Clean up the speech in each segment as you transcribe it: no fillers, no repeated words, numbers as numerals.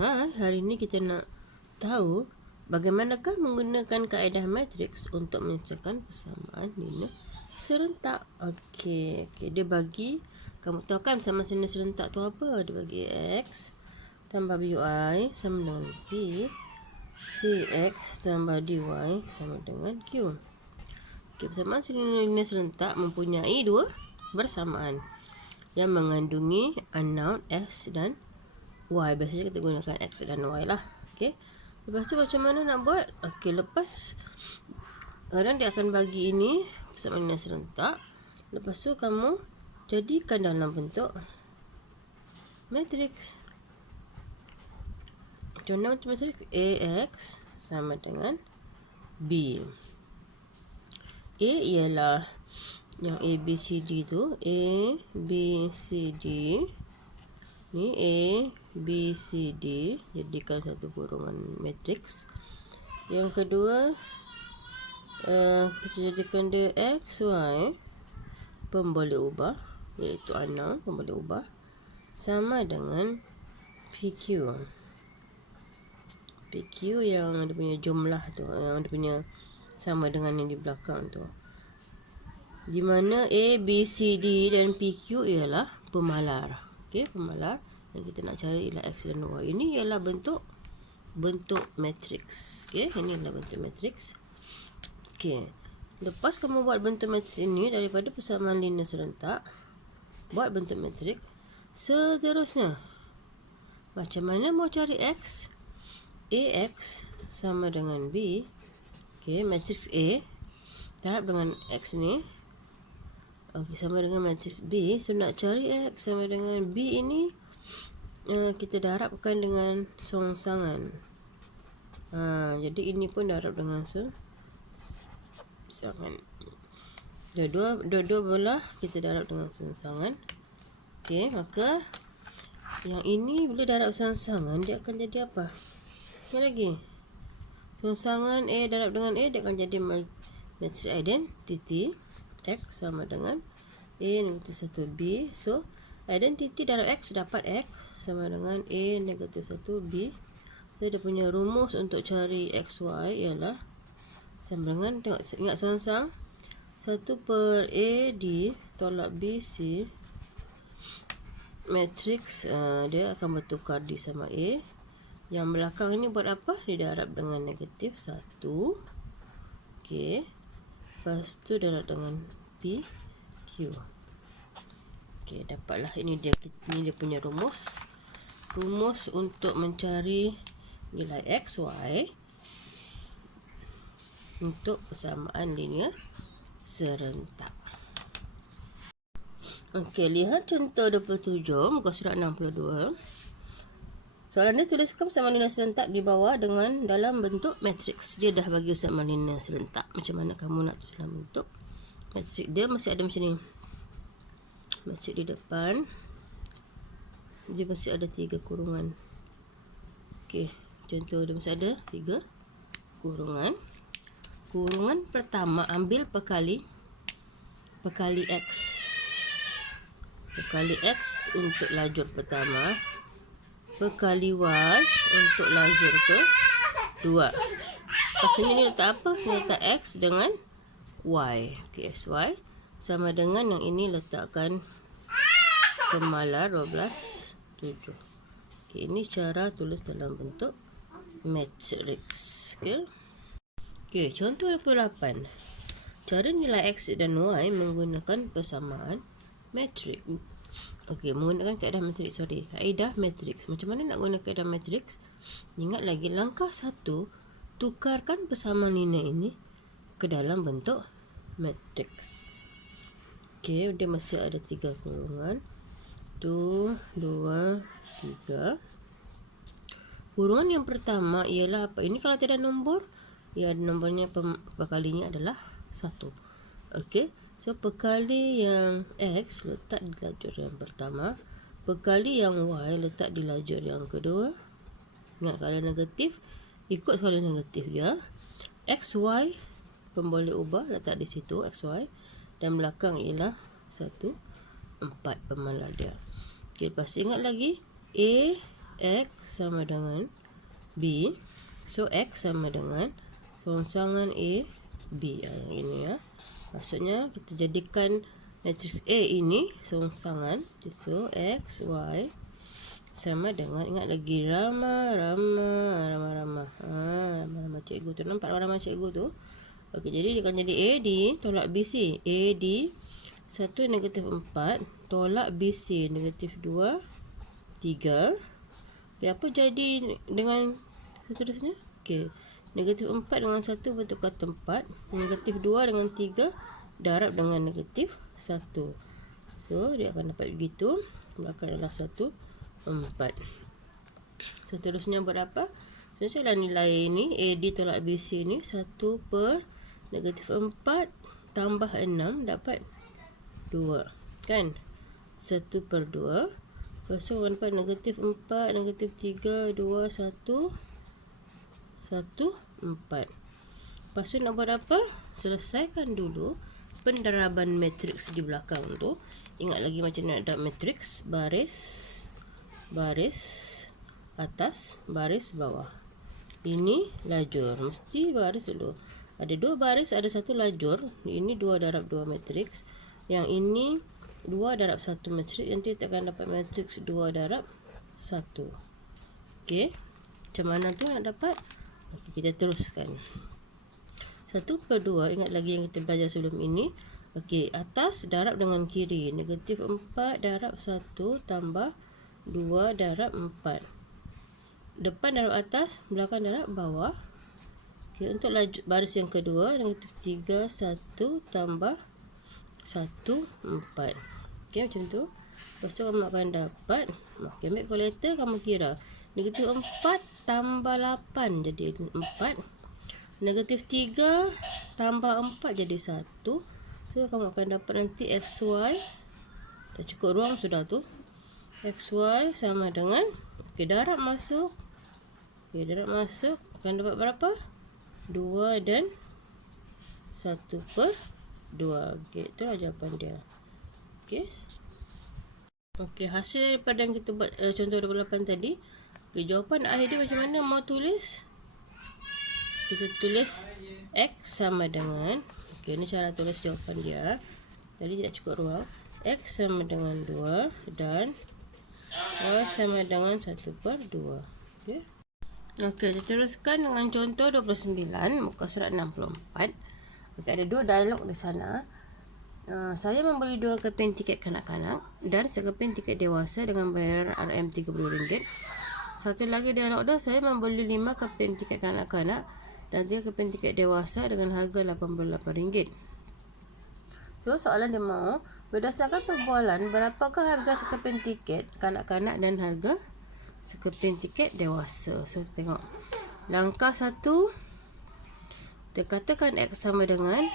Hari ini kita nak tahu bagaimanakah menggunakan kaedah matriks untuk menyelesaikan persamaan linear serentak. Okey, dia bagi, kamu tahu kan persamaan linear serentak tu apa? Dia bagi X tambah BY sama dengan V, CX tambah DY sama dengan Q. Persamaan linear serentak mempunyai dua bersamaan yang mengandungi unknown X dan Y. Biasanya kita gunakan X dan Y lah. Okey. Lepas tu macam mana nak buat? Okey, lepas kadang dia akan bagi ini persamaan linear serentak. Lepas tu kamu jadikan dalam bentuk matriks. Contoh matriks AX sama dengan B. A ialah yang A, B, C, D tu. A, B, C, D. Ni A, B, C, D. Jadikan satu kurungan matriks. Yang kedua, kita jadikan dia X, Y. Pemboleh ubah, iaitu unknown, pemboleh ubah. Sama dengan PQ. PQ yang dia punya jumlah tu, yang dia punya sama dengan yang di belakang tu. Di mana A, B, C, D dan PQ ialah pemalar. Okey, pemalar. Yang kita nak cari ialah X dan Y. Ini ialah bentuk matriks. Okey, ini adalah bentuk matriks. Okey. Lepas kamu buat bentuk matriks ini daripada persamaan linear serentak, buat bentuk matriks. Seterusnya, macam mana mau cari X? AX sama dengan B. Okey, matriks A darab dengan X ni. Okey, sama dengan matriks B. So nak cari X sama dengan B ini, kita darabkan dengan songsangan. Jadi ini pun darab dengan songsangan. Dua-dua belah kita darab dengan songsangan. Okey, maka yang ini bila darab songsangan dia akan jadi apa? Yang lagi. Songsangan A darab dengan A, dia akan jadi matriks identity. X sama dengan A negatif 1B. So identity darab X dapat X sama dengan A negatif 1B. So dia punya rumus untuk cari XY ialah sama dengan, tengok, ingat songsang 1 per AD tolak BC. Matriks dia akan bertukar D sama A. Yang belakang ini buat apa? Didarab dengan negatif 1. Okey. Lepas tu darab dengan PQ. Okey, dapatlah ini dia punya rumus. Rumus untuk mencari nilai X, Y untuk persamaan linear serentak. Okey, lihat contoh 27 muka surat 62. Soalan dia tuliskan persamaan linear serentak di bawah dengan dalam bentuk matriks. Dia dah bagi persamaan linear serentak. Macam mana kamu nak tulis dalam bentuk matriks? Dia masih ada macam ni. Matriks di depan. Dia masih ada 3 kurungan. Okey, contoh dia masih ada 3 kurungan. Kurungan pertama ambil perkali X. Perkali X untuk lajur pertama. Perkali Y untuk lajur kedua. Lepas ni letak apa? Letak X dengan Y. Okey, XY sama dengan yang ini letakkan pemalar 12, 7. Okey, ini cara tulis dalam bentuk matriks. Okey. Okey, contoh 28. Cara nilai X dan Y menggunakan persamaan matriks. Okey, menggunakan kaedah matriks. Kaedah matriks. Macam mana nak guna kaedah matriks? Ingat lagi langkah 1, tukarkan persamaan linear ini ke dalam bentuk matriks. Okey, dia masih ada 3 kurungan. 1, 2, 3. Kurungan yang pertama ialah apa? Ini kalau tidak nombor, ya nombornya perkalinya adalah 1. Okey. So, perkali yang X letak di lajur yang pertama. Perkali yang Y letak di lajur yang kedua. Ingat kalau negatif, ikut skala negatif dia. XY, pemboleh ubah, letak di situ XY. Dan belakang ialah 1, 4 pemalar dia. Okay, lepas ingat lagi. A, X sama dengan B. So, X sama dengan rongsangan A, B. Yang ini ya. Maksudnya, kita jadikan matriks A ini rongsangan. So, X, Y sama dengan, ingat lagi, Rama cikgu tu. Nampak Rama cikgu tu? Okey, jadi dia akan jadi AD tolak BC. AD 1 negatif 4 tolak BC negatif 2, 3. Okey, apa jadi dengan seterusnya? Okey, negatif 4 dengan 1 bertukar tempat. Negatif 2 dengan 3 darab dengan negatif 1. So, dia akan dapat begitu. Belakang adalah 1, 4. Seterusnya berapa? So, carilah nilai ini. AD tolak BC ni 1 per negatif 4 tambah 6 dapat 2. Kan? 1 per 2. Lepas tu dapat negatif 4, negatif 3, 2, 1, 1, 4. Lepas tu nak buat apa? Selesaikan dulu pendaraban matriks di belakang tu. Ingat lagi macam nak dapat matriks. Baris, baris atas, baris bawah. Ini lajur. Mesti baris dulu. Ada 2 baris, ada 1 lajur. Ini 2 darab 2 matriks. Yang ini 2 darab 1 matriks. Nanti kita akan dapat matriks 2 darab 1. Okey. Macam mana tu nak dapat? Okey, kita teruskan. 1 per 2. Ingat lagi yang kita belajar sebelum ini. Okey, atas darab dengan kiri. Negatif 4 darab 1 tambah 2 darab 4. Depan darab atas, belakang darab bawah. Okay, untuk baris yang kedua, negatif 3, 1 tambah 1, 4. Okay, macam tu. Lepas tu kamu akan dapat, okay, ambil kalkulator, kamu kira. Negatif 4 tambah 8 jadi 4. Negatif 3 tambah 4 jadi 1. So, kamu akan dapat nanti XY. Tak cukup ruang sudah tu. XY sama dengan, okay, darab masuk. Okay, darab masuk. Akan dapat berapa? 2 dan 1 per 2. Okey, itulah jawapan dia. Okey. Okey, hasil daripada yang kita buat contoh 28 tadi. Okey, jawapan akhir dia macam mana? Mau tulis? Kita tulis X sama dengan, okey, ni cara tulis jawapan dia. Tadi tidak cukup ruang. X sama dengan 2 dan Y sama dengan 1 per 2. Okey. Okey, kita teruskan dengan contoh 29, muka surat 64. Okey, ada 2 dialog di sana. Saya membeli 2 keping tiket kanak-kanak dan sekeping tiket dewasa dengan bayaran RM30. Satu lagi dialog dah, saya membeli 5 keping tiket kanak-kanak dan 3 keping tiket dewasa dengan harga RM88. So, soalan dia mahu, berdasarkan perbualan, berapakah harga sekeping tiket kanak-kanak dan harga sekeping tiket dewasa. So, kita tengok. Langkah 1. Kita katakan X sama dengan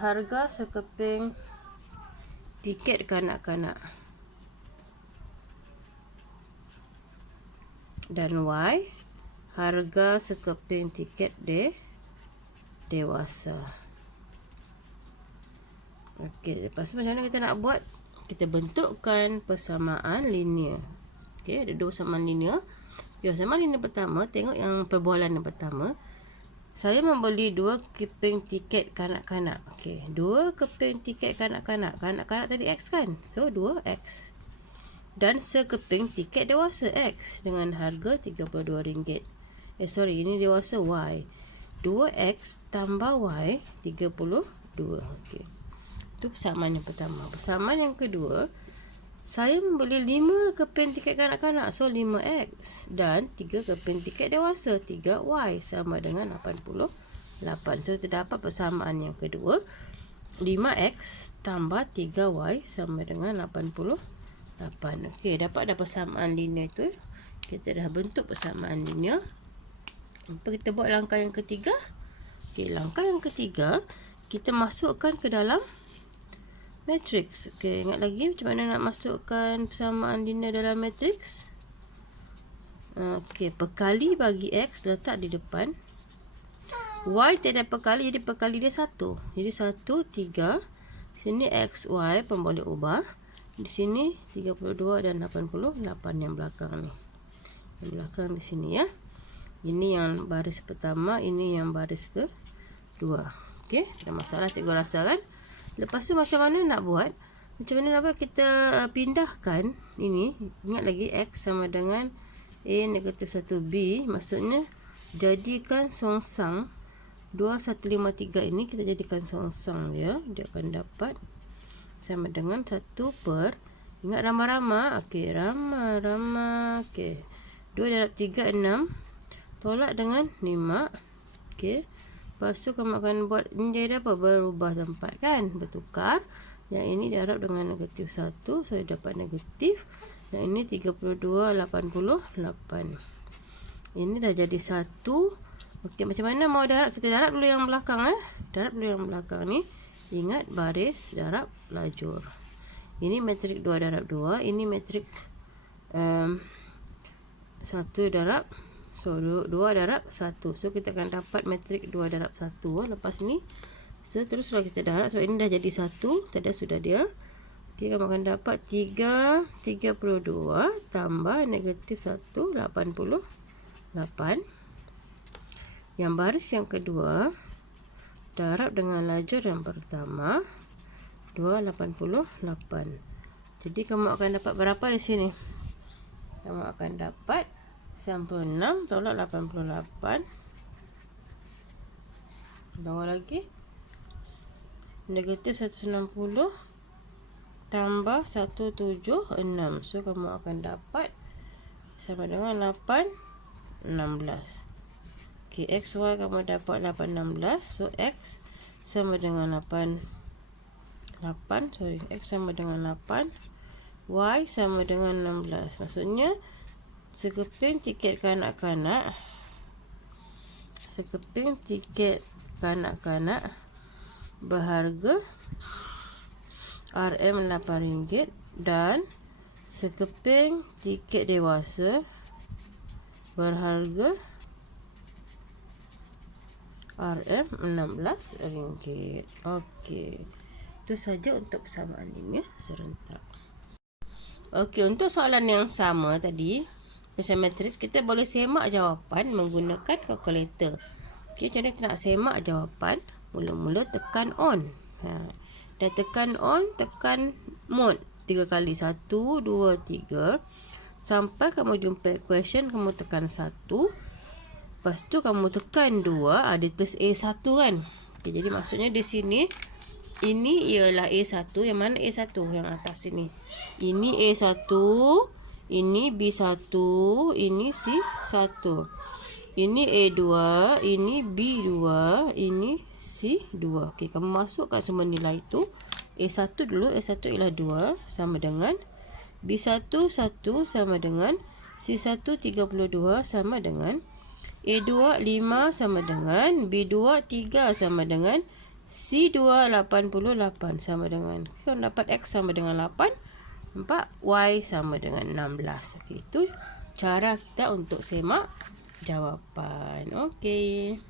harga sekeping tiket kanak-kanak. Dan Y, harga sekeping tiket dewasa. Okey, lepas tu macam mana kita nak buat? Kita bentukkan persamaan linear. Okey, ada 2 persamaan linear. Okay, persamaan linear pertama, tengok yang perbualan yang pertama. Saya membeli 2 keping tiket kanak-kanak. Okey, 2 keping tiket kanak-kanak. Kanak-kanak tadi X kan? So, 2X. Dan sekeping tiket dewasa X dengan harga RM32. Ini dewasa Y. 2X tambah Y 32. Okey. Itu persamaan yang pertama. Persamaan yang kedua, saya membeli 5 keping tiket kanak-kanak. So, 5X. Dan 3 keping tiket dewasa. 3Y sama dengan 88. So, kita dapat persamaan yang kedua. 5X tambah 3Y sama dengan 88. Okey, dapat dah persamaan linear tu. Kita dah bentuk persamaan linear. Apa kita buat langkah yang ketiga? Okey, langkah yang ketiga, kita masukkan ke dalam matriks. Okey, ingat lagi macam mana nak masukkan persamaan linear dalam matriks? Okey, perkali bagi X letak di depan. Y tidak perkali, jadi perkali dia 1. Jadi 1, 3. Sini X, Y pun boleh ubah. Di sini 32 dan 88 yang belakang ni. Yang belakang di sini ya. Ini yang baris pertama, ini yang baris kedua. Okey, ada masalah cikgu rasa kan? Lepas tu macam mana nak buat? Macam mana nak buat? Kita pindahkan ini. Ingat lagi X sama dengan A negatif 1B. Maksudnya jadikan songsang 2153 ini kita jadikan songsang dia. Dia akan dapat sama dengan 1 per, ingat rama-rama. Okey, rama-rama. Okey, 2 darab 3 6. Tolak dengan 5. Okey. Lepas tu kamu akan buat ini dia apa? Berubah tempat kan? Bertukar. Yang ini darab dengan negatif 1. So dapat negatif. Yang ini 3288. Ini dah jadi 1. Okey, macam mana mau darab? Kita darab dulu yang belakang Darab dulu yang belakang ni. Ingat baris darab lajur. Ini metrik 2 darab 2. Ini metrik 1 darab 2 darab 1. So kita akan dapat metrik 2 darab 1 lepas ni. So teruslah kita darab sebab ini dah jadi 1. Tadi sudah dia. Okey, kamu akan dapat 32 tambah negatif 1 88. Yang baris yang kedua darab dengan lajur yang pertama 288. Jadi kamu akan dapat berapa di sini? Kamu akan dapat 96 tolak 88. Bawah lagi negatif 160 tambah 176. So kamu akan dapat sama dengan 816. Okey, XY kamu dapat 816. So X sama dengan 8. X sama dengan 8. Y sama dengan 16. Maksudnya sekeping tiket kanak-kanak berharga RM8 dan sekeping tiket dewasa berharga RM16. Okey. Itu saja untuk persamaan ini serentak. Okey, untuk soalan yang sama tadi, macam matris, kita boleh semak jawapan menggunakan kalkulator. Okey, jadi kita nak semak jawapan. Mula-mula tekan on. Dah tekan on, tekan mode 3 kali. 1, 2, 3. Sampai kamu jumpa equation, kamu tekan 1. Lepas tu kamu tekan 2. Ada tulis A1 kan? Okey, jadi maksudnya di sini ini ialah A1. Yang mana A1? Yang atas sini. Ini A1. Ini B1, ini C1. Ini A2, ini B2, ini C2. Okey, kamu masukkan semua nilai itu. A1 dulu, A1 ialah 2 sama dengan B1 1 sama dengan C1 32 sama dengan A2 5 sama dengan B2 3 sama dengan C2 88 sama dengan. Kita dapat X sama dengan 8. 4, Y sama dengan 16. Okey, itu cara kita untuk semak jawapan. Okey.